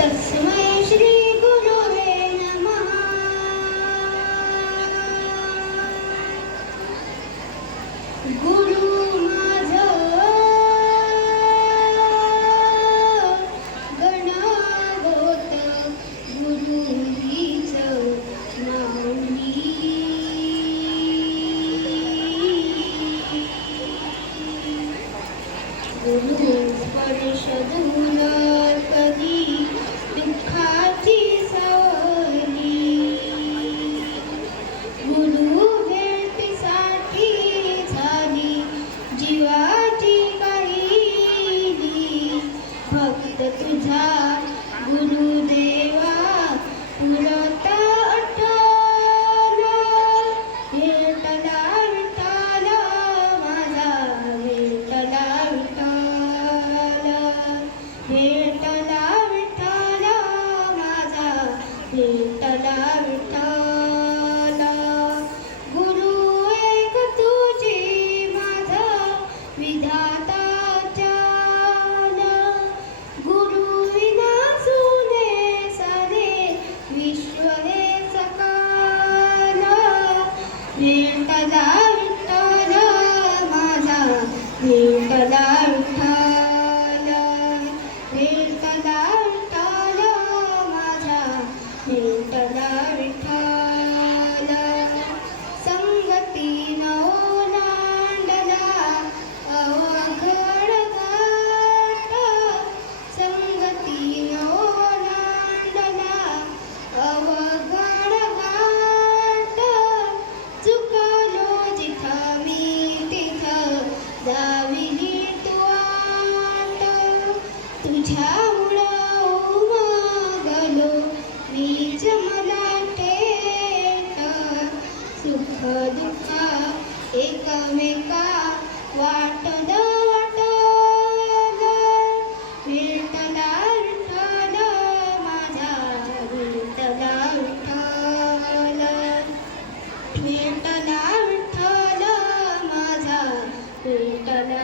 तस्मै श्री गुरुवे नमः. गुरु माझा गणगोत गुरु हीच माऊली. गुरु स्पर्श दूर कधी दुःखाची सावली. गुरु भेटीसाठी झाली जीवाची काहिली. भक्त तुझा गुरुदेवा पुरता अटला. भेटला विठ्ठल माझा भेटला विठ्ठल. भेटला विठ्ठल माझा भेटला विठ्ठल. गुरु एक तुझी माझा विधाता चाल. गुरु विना सुने सारे विश्व हे सकाल. भेटला विठ्ठल माझा भेटला विठ्ठल. भेटला विठ्ठल माझा भेटला विठ्ठल. संगतीन ओलांडला अवघड घाट. संगतीन ओलांडला अवघड घाट. चुकलो जिथं मी तिथं जाविली तू वाट. तुझ्यामुळं उमगलो मीच मला ठेट. सुख दुःख एकमेका वाटलं वाटलं. भेटला विठ्ठल माझा भेटला विठ्ठल. भेटला विठ्ठल माझा भेटला